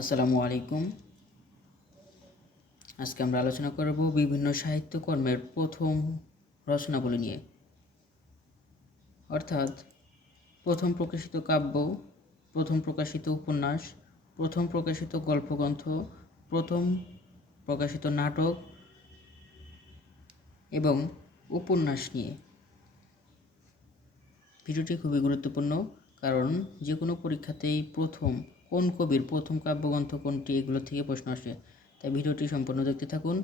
আসসালামু আলাইকুম। আজকে আমরা আলোচনা করব বিভিন্ন সাহিত্যকর্মের প্রথম রচনাবলী নিয়ে। অর্থাৎ প্রথম প্রকাশিত কাব্য, প্রথম প্রকাশিত উপন্যাস, প্রথম প্রকাশিত গল্পগ্রন্থ, প্রথম প্রকাশিত নাটক এবং উপন্যাস নিয়ে। ভিডিওটি খুবই গুরুত্বপূর্ণ, কারণ যে কোনো পরীক্ষাতেই প্রথম কোন কবির প্রথম কাব্যগ্রন্থ কোনটি, এগুলো থেকে প্রশ্ন আসে। তাই ভিডিওটি সম্পূর্ণ দেখতে থাকুন।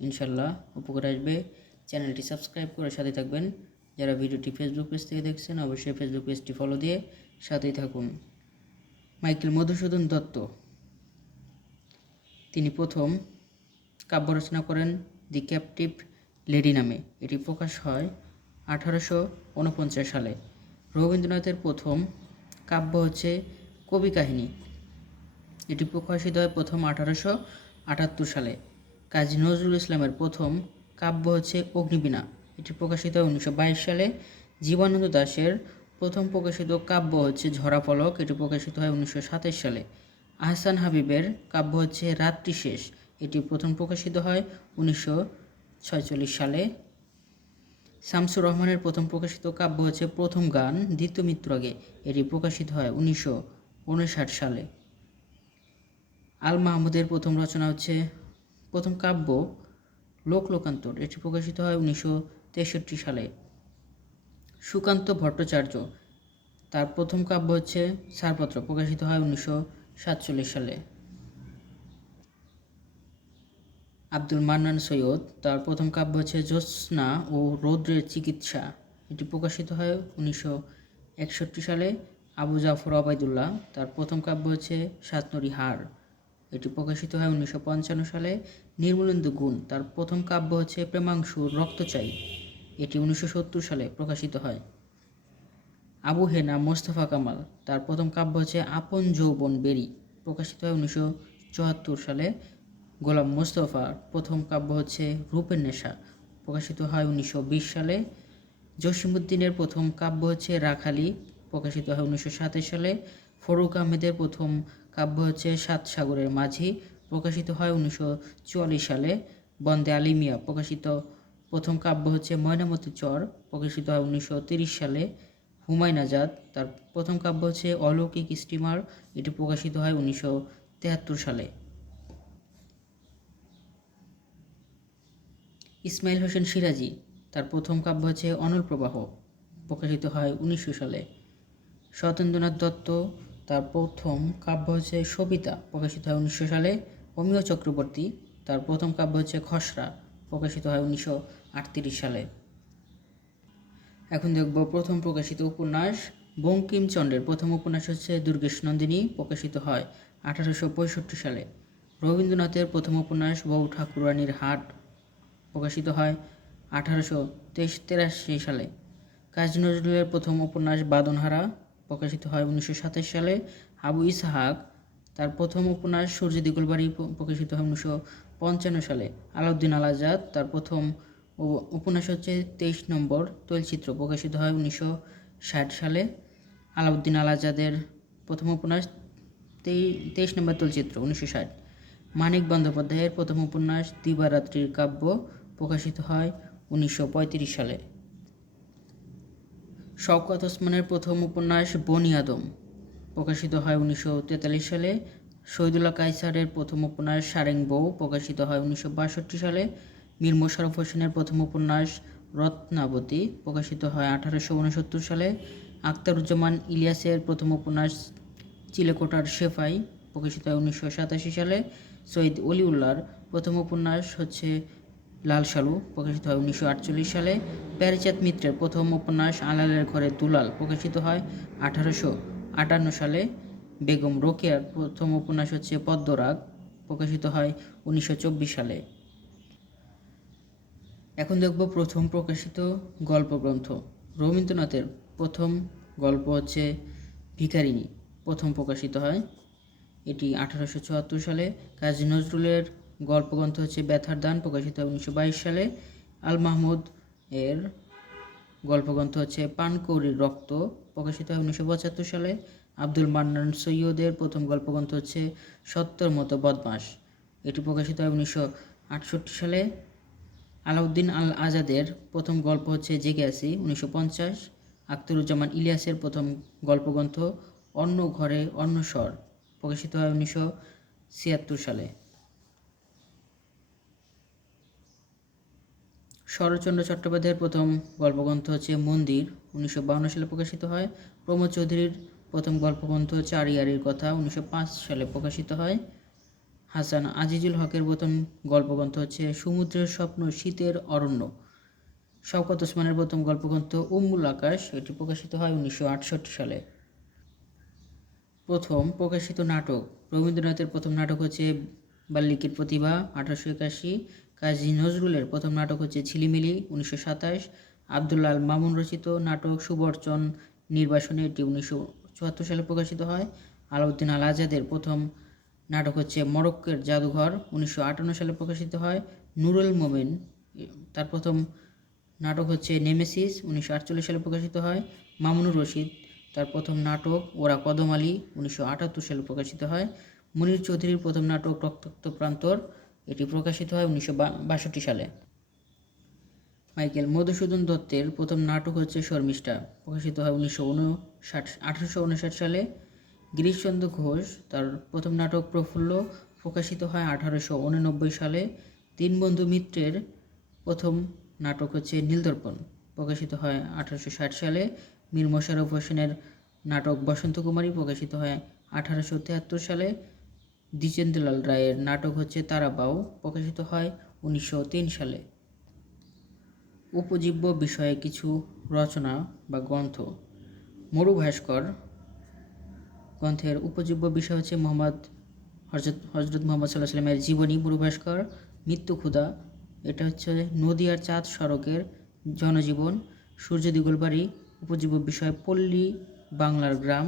ইনশাল্লাহ উপকার আসবে। চ্যানেলটি সাবস্ক্রাইব করে সাথে থাকবেন। যারা ভিডিওটি ফেসবুক পেজ থেকে দেখছেন, অবশ্যই ফেসবুক পেজটি ফলো দিয়ে সাথেই থাকুন। মাইকেল মধুসূদন দত্ত। তিনি প্রথম কাব্য রচনা করেন দি ক্যাপটিভ লেডি নামে। এটি প্রকাশ হয় আঠারোশো উনপঞ্চাশ সালে। রবীন্দ্রনাথের প্রথম কাব্য হচ্ছে কবি কাহিনী। এটি প্রকাশিত হয় প্রথম আঠারোশো আটাত্তর সালে। কাজী নজরুল ইসলামের প্রথম কাব্য হচ্ছে অগ্নিবীণা। এটি প্রকাশিত হয় উনিশশো বাইশ সালে। জীবানন্দ দাশের প্রথম প্রকাশিত কাব্য হচ্ছে ঝরা পলক এটি প্রকাশিত হয় উনিশশো সাতাশ সালে। আহসান হাবিবের কাব্য হচ্ছে রাত্রি শেষ। এটি প্রথম প্রকাশিত হয় উনিশশো ছয়চল্লিশ সালে। শামসুর রহমানের প্রথম প্রকাশিত কাব্য হচ্ছে প্রথম গান দ্বিতীয় মৃত্যুর আগে। এটি প্রকাশিত হয় উনিশশো উনষাট সালে। আল মাহমুদের প্রথম রচনা হচ্ছে প্রথম কাব্য লোক লোকান্তর। এটি প্রকাশিত হয় উনিশশো তেষট্টি সালে। সুকান্ত ভট্টাচার্য, তার প্রথম কাব্য হচ্ছে ছাড়পত্র প্রকাশিত হয় উনিশশো সাতচল্লিশ সালে। আব্দুল মান্নান সৈয়দ, তার প্রথম কাব্য হচ্ছে জ্যোৎস্না ও রৌদ্রের চিকিৎসা। এটি প্রকাশিত হয় উনিশশো একষট্টি সালে। আবু জাফর আবাইদুল্লাহ তার প্রথম কাব্য হচ্ছে সাতনরি হার। এটি প্রকাশিত হয় উনিশশো পঞ্চান্ন সালে। নির্মলেন্দু গুণ, তার প্রথম কাব্য হচ্ছে প্রেমাংশুর রক্ত চাই এটি উনিশশো সত্তর সালে প্রকাশিত হয়। আবু হেনা মোস্তফা কামাল, তার প্রথম কাব্য হচ্ছে আপন যৌবন বেরি। প্রকাশিত হয় উনিশশো চুয়াত্তর সালে। গোলাম মোস্তফার প্রথম কাব্য হচ্ছে রূপের নেশা। প্রকাশিত হয় উনিশশো বিশ সালে। জসিমুদ্দিনের প্রথম কাব্য হচ্ছে রাখালি। প্রকাশিত হয় উনিশশো সাতাশ সালে। ফরুক আহমেদের প্রথম কাব্য হচ্ছে সাত সাগরের মাঝি, প্রকাশিত হয় উনিশশো চুয়াল্লিশ সালে। বন্দে আলিমিয়া প্রকাশিত প্রথম কাব্য হচ্ছে ময়নামতি চর, প্রকাশিত হয় উনিশশো সালে। হুমায়ুন আজাদ, তার প্রথম কাব্য হচ্ছে অলৌকিক স্টিমার, এটি প্রকাশিত হয় উনিশশো সালে। ইসমাইল হোসেন সিরাজি, তার প্রথম কাব্য হচ্ছে অনল প্রবাহ, প্রকাশিত হয় উনিশশো সালে। সতেন্দ্রনাথ দত্ত, তার প্রথম কাব্য হচ্ছে সবিতা, প্রকাশিত হয় উনিশশো সালে। অমিয় চক্রবর্তী, তার প্রথম কাব্য হচ্ছে খসড়া, প্রকাশিত হয় উনিশশো আটত্রিশ সালে। এখন দেখব প্রথম প্রকাশিত উপন্যাস, বঙ্কিমচন্দ্রের প্রথম উপন্যাস হচ্ছে দুর্গেশ নন্দিনী প্রকাশিত হয় আঠারোশো পঁয়ষট্টি সালে। রবীন্দ্রনাথের প্রথম উপন্যাস, বউ ঠাকুরানীর হাট, প্রকাশিত হয় আঠারোশো তেরাশি সালে। কাজী নজরুলের প্রথম উপন্যাস, বাদনহারা প্রকাশিত হয় উনিশশো সাতাশ সালে। আবু ইসহাক তার প্রথম উপন্যাস সূর্য দিগুলবাড়ি প্রকাশিত হয় উনিশশো পঞ্চান্ন সালে। আলাউদ্দিন আল আজাদ তার প্রথম উপন্যাস হচ্ছে তেইশ নম্বর তৈলচিত্র, প্রকাশিত হয় উনিশশো ষাট সালে। আলাউদ্দিন আল আজাদের প্রথম উপন্যাস তেই, তেইশ নম্বর তৈলচিত্র, উনিশশো ষাট। মানিক বন্দ্যোপাধ্যায়ের প্রথম উপন্যাস দিবারাত্রির কাব্য, প্রকাশিত হয় উনিশশো পঁয়ত্রিশ সালে। শওকত ওসমানের প্রথম উপন্যাস বনি আদম। প্রকাশিত হয় উনিশশো তেতাল্লিশ সালে। শহীদুল্লাহ কাইসারের প্রথম উপন্যাস সারেং বউ প্রকাশিত হয় উনিশশো বাষট্টি সালে। মীর মোশাররফ হোসেনের প্রথম উপন্যাস রত্নাবতী প্রকাশিত হয় আঠারোশো উনসত্তর সালে। আখতারুজ্জামান ইলিয়াসের প্রথম উপন্যাস চিলেকোটার শেফাই প্রকাশিত হয় উনিশশো সাতাশি সালে। সৈয়দ অলিউল্লাহর প্রথম উপন্যাস হচ্ছে লাল সালু প্রকাশিত হয় উনিশশো আটচল্লিশ সালে। প্যারিচাঁদ মিত্রের প্রথম উপন্যাস আলালের ঘরে দুলাল প্রকাশিত হয় আঠারোশো আটান্ন সালে। বেগম রোকেয়ার প্রথম উপন্যাস হচ্ছে পদ্মরাগ, প্রকাশিত হয় উনিশশো চব্বিশ সালে। এখন দেখব প্রথম প্রকাশিত গল্পগ্রন্থ। রবীন্দ্রনাথের প্রথম গল্প হচ্ছে ভিখারিণী, প্রথম প্রকাশিত হয়। এটি আঠারোশো চুয়াত্তর সালে। কাজী নজরুলের গল্পগ্রন্থ হচ্ছে ব্যথার দান, প্রকাশিত উনিশশো সালে। আল মাহমুদ এর গল্পগ্রন্থ হচ্ছে পানকৌড়ির রক্ত, প্রকাশিত হয় উনিশশো পঁচাত্তর সালে। আব্দুল মান্নান সৈয়দের প্রথম গল্পগ্রন্থ হচ্ছে সত্তর মতো বদমাস এটি প্রকাশিত হয় উনিশশো আটষট্টি সালে। আলাউদ্দিন আল আজাদের প্রথম গল্প হচ্ছে জেগে আছি, উনিশশো পঞ্চাশ। আখতারুজ্জামান ইলিয়াসের প্রথম গল্পগ্রন্থ অন্য ঘরে অন্য স্বর, প্রকাশিত হয় উনিশশো ছিয়াত্তর সালে। শরৎচন্দ্র চট্টোপাধ্যায়ের প্রথম গল্পগ্রন্থ হচ্ছে মন্দির, উনিশশো সালে প্রকাশিত হয়। প্রমোদ চৌধুরীর প্রথম গল্পগ্রন্থ হচ্ছে আরিয়ারির কথা, উনিশশো পাঁচ সালে প্রকাশিত হয়। হাসান আজিজুল হকের প্রথম গল্পগ্রন্থ হচ্ছে সমুদ্রের স্বপ্ন, শীতের অরণ্য। শওকত ওসমানের প্রথম গল্পগ্রন্থ উম্মুল আকাশ, এটি প্রকাশিত হয় উনিশশো আটষট্টি সালে। প্রথম প্রকাশিত নাটক, রবীন্দ্রনাথের প্রথম নাটক হচ্ছে বাল্মীকির প্রতিভা আঠারোশো একাশি। কাজী নজরুলের প্রথম নাটক হচ্ছে ঝিলিমিলি উনিশশো সাতাশ। আবদুল্লাহ আল মামুন রচিত নাটক সুবর্চন নির্বাসনে এটি উনিশশো চুয়াত্তর সালে প্রকাশিত হয়। আলাউদ্দিন আল আজাদের প্রথম নাটক হচ্ছে মরক্কের জাদুঘর, উনিশশো আটান্ন সালে প্রকাশিত হয়। নুরুল মোমেন, তার প্রথম নাটক হচ্ছে নেমেসিস, উনিশশো আটচল্লিশ সালে প্রকাশিত হয়। মামুনুর রশিদ, তার প্রথম নাটক ওরা কদম আলী, উনিশশো আটাত্তর সালে প্রকাশিত হয়। মুনির চৌধুরীর প্রথম নাটক রক্তাক্ত প্রান্তর এটি প্রকাশিত হয় উনিশশো বাষট্টি সালে। মাইকেল মধুসূদন দত্তের প্রথম নাটক হচ্ছে শর্মিষ্ঠা। প্রকাশিত হয় উনিশশো উনষাট, আঠারোশো উনষাট সালে। গিরিশচন্দ্র ঘোষ তার প্রথম নাটক প্রফুল্ল প্রকাশিত হয় আঠারোশো উননব্বই সালে। দীনবন্ধু মিত্রের প্রথম নাটক হচ্ছে নীলদর্পণ। প্রকাশিত হয় আঠারোশো ষাট সালে। মীর মোশাররফ হোসেনের নাটক বসন্ত কুমারী প্রকাশিত হয় আঠারোশো তেহাত্তর সালে। দ্বিজেন্দ্রলাল রায়ের নাটক হচ্ছে তারাবাউ প্রকাশিত হয় উনিশশো তিন সালে। উপজীব্য বিষয়ে কিছু রচনা বা গ্রন্থ। মরু ভাস্কর গ্রন্থের উপজীব্য বিষয় হচ্ছে মোহাম্মদ হজরত হজরত মোহাম্মদ সাল্লাহ সাল্লামের জীবনী মরু ভাস্কর মৃত্যু ক্ষুদা এটা হচ্ছে নদিয়ার চাঁদ সড়কের জনজীবন সূর্য দিগলবাড়ি উপজীব্য বিষয় পল্লী বাংলার গ্রাম।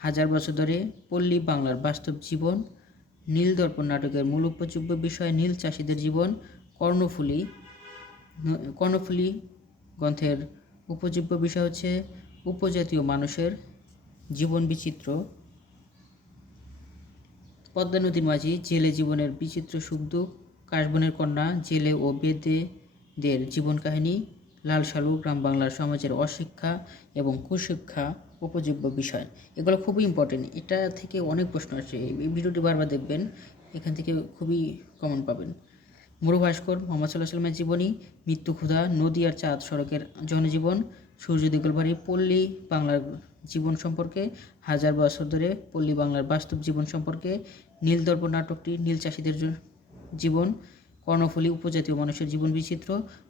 হাজার বছর ধরে পল্লী বাংলার বাস্তব জীবন, নীল দর্পণ নাটকের মূল উপজীব্য বিষয় নীল চাষিদের জীবন, কর্ণফুলী কর্ণফুলী গ্রন্থের উপজীব্য বিষয় হচ্ছে উপজাতীয় মানুষের জীবন বিচিত্র। পদ্মা নদীর মাঝি জেলে জীবনের বিচিত্র সুখ দুঃখ, কাশবনের কন্যা জেলে ও বেদেদের জীবন কাহিনী, লাল সালু গ্রাম বাংলার সমাজের অশিক্ষা এবং কুশিক্ষা উপজীব্য বিষয়। এগুলো খুবই ইম্পর্টেন্ট এটা থেকে অনেক প্রশ্ন আসে। এই ভিডিওটি বারবার দেখবেন, এখান থেকে খুবই কমন পাবেন। মরু ভাস্কর, মোহাম্মদ সাল্লাহ সাল্লামের জীবনী, মৃত্যু ক্ষুধা নদী আর চাঁদ সড়কের জনজীবন, সূর্য দিগলবাড়ি পল্লী বাংলার জীবন সম্পর্কে, হাজার বছর ধরে পল্লী বাংলার বাস্তব জীবন সম্পর্কে নীলদর্প নাটকটি, নীল চাষিদের জীবন, কর্ণফুলী উপজাতীয় মানুষের জীবন বিচিত্র,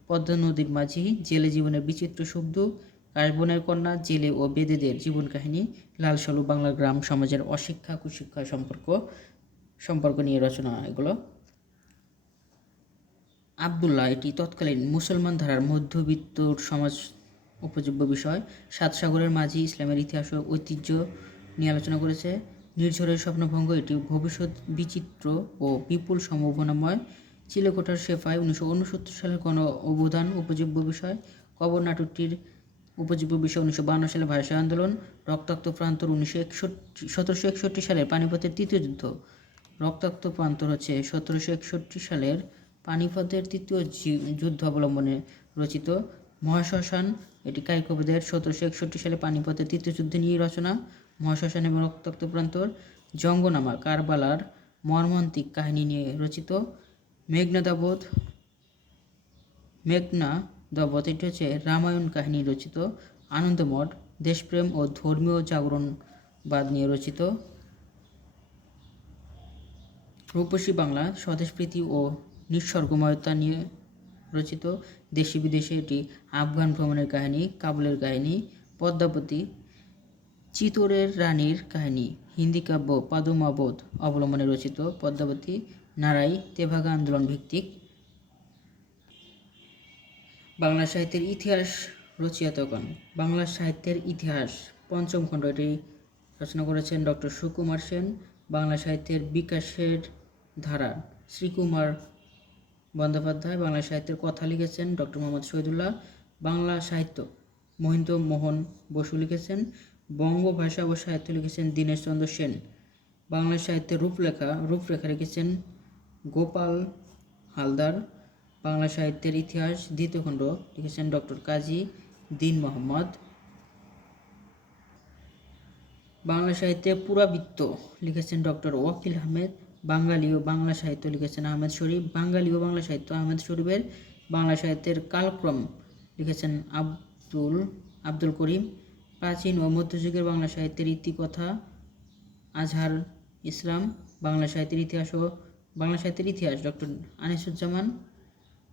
পদ্মা নদীর মাঝি, জেলে জীবনের বিচিত্র সুখ দুঃখ কাশবনের কন্যা, জেলে ও বেদেদের জীবন কাহিনী লাল সালু বাংলার গ্রাম সমাজের অশিক্ষা, কুশিক্ষা সম্পর্ক সম্পর্ক নিয়ে রচনা। এগুলো আবদুল্লাহ এটি তৎকালীন মুসলমান ধারার মধ্যবিত্ত সমাজ উপযোগ্য বিষয়। সাত সাগরের মাঝি ইসলামের ইতিহাস ও ঐতিহ্য নিয়ে আলোচনা করেছে। নির্ঝরের স্বপ্নভঙ্গ এটি ভবিষ্যৎ বিচিত্র ও বিপুল সম্ভাবনাময়। চিলেকোঠার শেফায় উনিশশো উনসত্তর সালের কোনো অবদান উপযোগ্য বিষয়। কবর নাটকটির উপজীব্য বিষয় উনিশশো বান্ন সালে ভাষা আন্দোলন, রক্তাক্ত প্রান্তর উনিশশো একষট্টি, সতেরোশো একষট্টি সালে পানিপথের তৃতীয় যুদ্ধ। রক্তাক্ত প্রান্তর হচ্ছে সতেরোশো একষট্টি সালের পানিপথের তৃতীয় যুদ্ধ অবলম্বনে রচিত মহাশ্মশান। এটি কাইকবিদের সতেরোশো একষট্টি সালে পানিপথের তৃতীয় যুদ্ধ নিয়ে রচনা। মহাশ্মশান এবং রক্তাক্ত প্রান্তর জঙ্গনামা, কারবালার মর্মান্তিক কাহিনী নিয়ে রচিত। মেঘনাদাবোধ, মেঘনা এটি হচ্ছে রামায়ণ কাহিনী রচিত আনন্দমঠ দেশপ্রেম ও ধর্মীয় জাগরণবাদ নিয়ে রচিত। রূপসী বাংলা স্বদেশপ্রীতি ও নিঃস্বর্গময়তা নিয়ে রচিত। দেশি বিদেশে এটি আফগান ভ্রমণের কাহিনী, কাবুলের কাহিনী, পদ্মাবতী, চিতোরের রানীর কাহিনী, হিন্দি কাব্য, পাদুমাবোধ অবলম্বনে রচিত। পদ্মাবতী, নারাই, তেভাগা আন্দোলন ভিত্তিক বাংলা সাহিত্যের ইতিহাস রচয়িতাগণ বাংলা সাহিত্যের ইতিহাস পঞ্চম খণ্ড এটি রচনা করেছেন ডক্টর সুকুমার সেন। বাংলা সাহিত্যের বিকাশের ধারা শ্রীকুমার বন্দ্যোপাধ্যায়। বাংলা সাহিত্যের কথা লিখেছেন ডক্টর মোহাম্মদ শহীদুল্লাহ। বাংলা সাহিত্য মহিন্দ্র মোহন বসু লিখেছেন। বঙ্গ ভাষা ও সাহিত্য লিখেছেন দীনেশ চন্দ্র সেন। বাংলা সাহিত্যের রূপলেখা রূপরেখা লিখেছেন গোপাল হালদার। বাংলা সাহিত্যের ইতিহাস, দ্বিতীয় খণ্ড লিখেছেন ডক্টর কাজী দিন মোহাম্মদ। বাংলা সাহিত্যে পুরাবৃত্ত লিখেছেন ডক্টর ওয়াকিল আহমেদ। বাঙালি ও বাংলা সাহিত্য লিখেছেন আহমেদ শরীফ। বাঙালি ও বাংলা সাহিত্য আহমেদ শরীফের বাংলা সাহিত্যের কালক্রম লিখেছেন আব্দুল আব্দুল করিম। প্রাচীন ও মধ্যযুগের বাংলা সাহিত্যের ইতিকথা আজহার ইসলাম। বাংলা সাহিত্যের ইতিহাস ও বাংলা সাহিত্যের ইতিহাস ডক্টর আনিসুজ্জামান।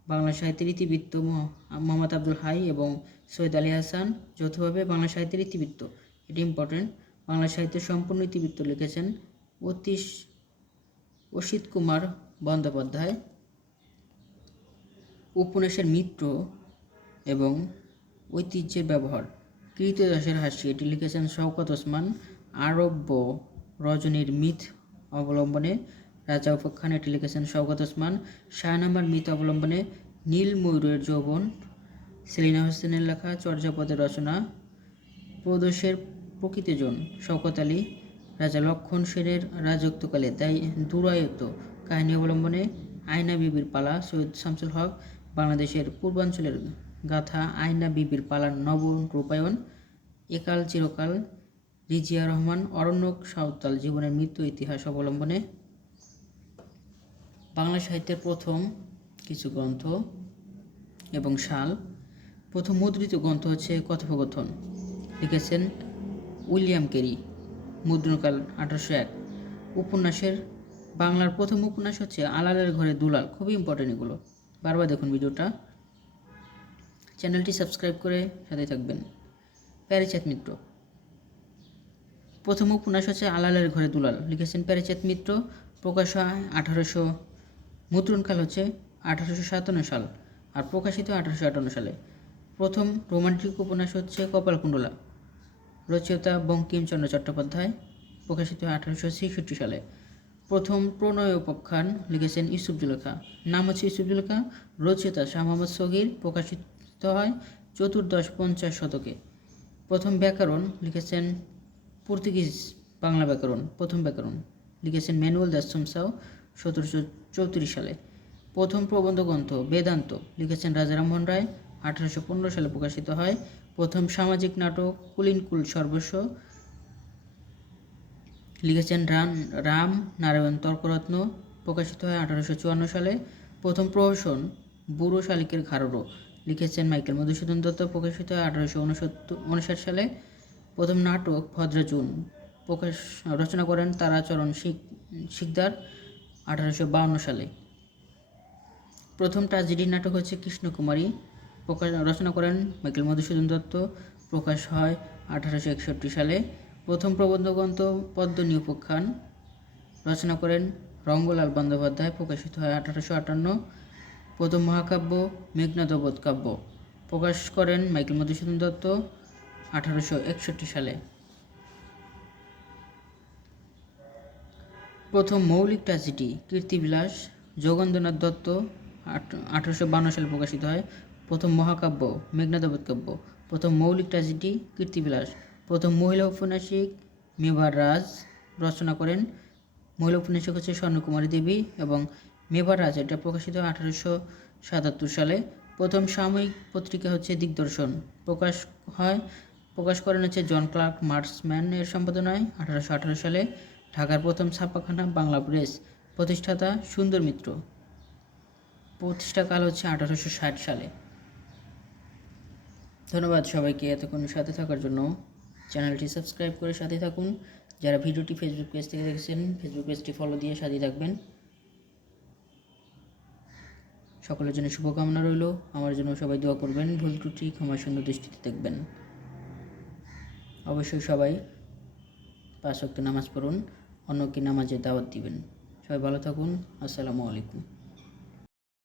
বাংলা সাহিত্যের ইতিবৃত্ত মহ- মোহাম্মদ আব্দুল হাই এবং সৈয়দ আলী হাসান যৌথভাবে বাংলা সাহিত্যের ইতিবৃত্ত। এটি ইম্পর্টেন্ট বাংলা সাহিত্যের সম্পূর্ণ ইতিবৃত্ত লিখেছেন অতীশ অসিত কুমার বন্দ্যোপাধ্যায়। উপন্যাসের মিত্র এবং ঐতিহ্যের ব্যবহার। কৃতদাসের হাসি, এটি লিখেছেন শওকত ওসমান। আরব্য রজনীর মিথ অবলম্বনে রাজা উপাখ্যান এটি লিখেছেন শওকত ওসমান শাহনামার মিথ অবলম্বনে নীল ময়ূরের যৌবন। সেলিনা হোসেনের লেখা চর্যাপদের রচনা। প্রদোষের প্রকৃতিজন শওকত আলী, রাজা লক্ষণ সেনের রাজত্বকালে তাই দুরায়ত কাহিনী অবলম্বনে আয়না বিবির পালা সৈয়দ শামসুল হক, বাংলাদেশের পূর্বাঞ্চলের গাথা আয়না বিবির পালার নব রূপায়ণ। একাল চিরকাল রিজিয়া রহমান, অরণ্যক সাঁওতাল জীবনের মৃত্যু ইতিহাস অবলম্বনে বাংলা সাহিত্যের প্রথম কিছু গ্রন্থ এবং সাল। প্রথম মুদ্রিত গ্রন্থ হচ্ছে কথোপকথন। লিখেছেন উইলিয়াম কেরি, মুদ্রণকাল আঠারোশো এক। উপন্যাসের, বাংলার প্রথম উপন্যাস হচ্ছে আলালের ঘরে দুলাল, খুবই ইম্পর্টেন্ট এগুলো। বারবার দেখুন ভিডিওটা। চ্যানেলটি সাবস্ক্রাইব করে সাথে থাকবেন। প্যারিচাঁদ মিত্র। প্রথম উপন্যাস হচ্ছে আলালের ঘরে দুলাল। লিখেছেন প্যারিচাঁদ মিত্র, প্রকাশ হয় আঠারোশো মুদ্রণকাল হচ্ছে আঠারোশো সাতান্ন সাল আর প্রকাশিত আঠারোশো আটান্ন সালে। প্রথম রোমান্টিক উপন্যাস হচ্ছে কপালকুণ্ডলা। রচয়িতা বঙ্কিমচন্দ্র চট্টোপাধ্যায় প্রকাশিত আঠারোশো ছেষট্টি সালে। প্রথম প্রণয় উপাখ্যান লিখেছেন ইউসুফ জুলেখা। নাম হচ্ছে ইউসুফ জুলেখা। রচয়িতা শাহ মোহাম্মদ সগির প্রকাশিত হয় চতুর্দশ পঞ্চাশ শতকে। প্রথম ব্যাকরণ লিখেছেন পর্তুগিজ বাংলা ব্যাকরণ, প্রথম ব্যাকরণ লিখেছেন ম্যানুয়াল দাস সোমসাও সতেরোশো চৌত্রিশ সালে। প্রথম প্রবন্ধ গ্রন্থ বেদান্ত লিখেছেন রাজা রামমোহন রায়। আঠারোশো পনেরো সালে প্রকাশিত হয়। প্রথম সামাজিক নাটক কুলিনকুল সর্বস্ব লিখেছেন রাম রাম নারায়ণ তর্করত্ন। প্রকাশিত হয় আঠারোশো চুয়ান্ন সালে। প্রথম প্রহসন বুড়ো শালিকের ঘাড়রো লিখেছেন মাইকেল মধুসূদন দত্ত। প্রকাশিত হয় আঠারোশো উনসত্তর সালে। প্রথম নাটক ভদ্রাচুন প্রকাশ, রচনা করেন তারাচরণ শিক, শিকদার। আঠারোশো সালে। প্রথম ট্রাজেডি নাটক হচ্ছে কৃষ্ণকুমারী। প্রকাশ, রচনা করেন মাইকেল মধুসূদন দত্ত। প্রকাশ হয় আঠারোশো একষট্টি সালে। প্রথম প্রবন্ধগ্রন্থ পদ্মনী উপাখ্যান রচনা করেন রঙ্গলাল বন্দ্যোপাধ্যায়। প্রকাশিত হয় আঠারোশো আটান্ন। প্রথম মহাকাব্য মেঘনাদবধ কাব্য। প্রকাশ করেন মাইকেল মধুসূদন দত্ত আঠারোশো একষট্টি সালে। প্রথম মৌলিক ট্র্যাজেডি কীর্তিবিলাস, যোগেন্দ্রনাথ দত্ত আঠারোশো বান্ন সালে প্রকাশিত হয়। প্রথম মহাকাব্য, মেঘনাদবধ কাব্য। প্রথম মৌলিক ট্র্যাজেডি কীর্তিবিলাস। প্রথম মহিলা উপন্যাসিক মেবার রাজ রচনা করেন। মহিলা উপন্যাসিক হচ্ছে স্বর্ণকুমারী দেবী এবং মেবার রাজ, এটা প্রকাশিত হয় আঠারোশো সাতাত্তর সালে। প্রথম সাময়িক পত্রিকা হচ্ছে দিগদর্শন। প্রকাশ হয়, প্রকাশ করেন হচ্ছে জন ক্লার্ক মার্সম্যান এর সম্পাদনায় আঠারোশো আঠারো সালে। ঢাকার প্রথম ছাপাখানা বাংলা প্রেস প্রতিষ্ঠাতা সুন্দর মিত্র। প্রতিষ্ঠাকাল হচ্ছে আঠারোশো ষাট সালে। ধন্যবাদ সবাইকে এতক্ষণ সাথে থাকার জন্য। চ্যানেলটি সাবস্ক্রাইব করে সাথে থাকুন। যারা ভিডিওটি ফেসবুক পেজ থেকে দেখছেন ফেসবুক পেজটি ফলো দিয়ে সাথে থাকবেন। সকলের জন্য শুভকামনা রইল। আমার জন্য সবাই দোয়া করবেন। ভুল ত্রুটি ক্ষমা সুন্দর দৃষ্টিতে দেখবেন। অবশ্যই সবাই পাঁচ নামাজ পড়ুন। অন্যকে নামাজের দাওয়াত দিবেন। সবাই ভালো থাকুন। আসসালামু আলাইকুম।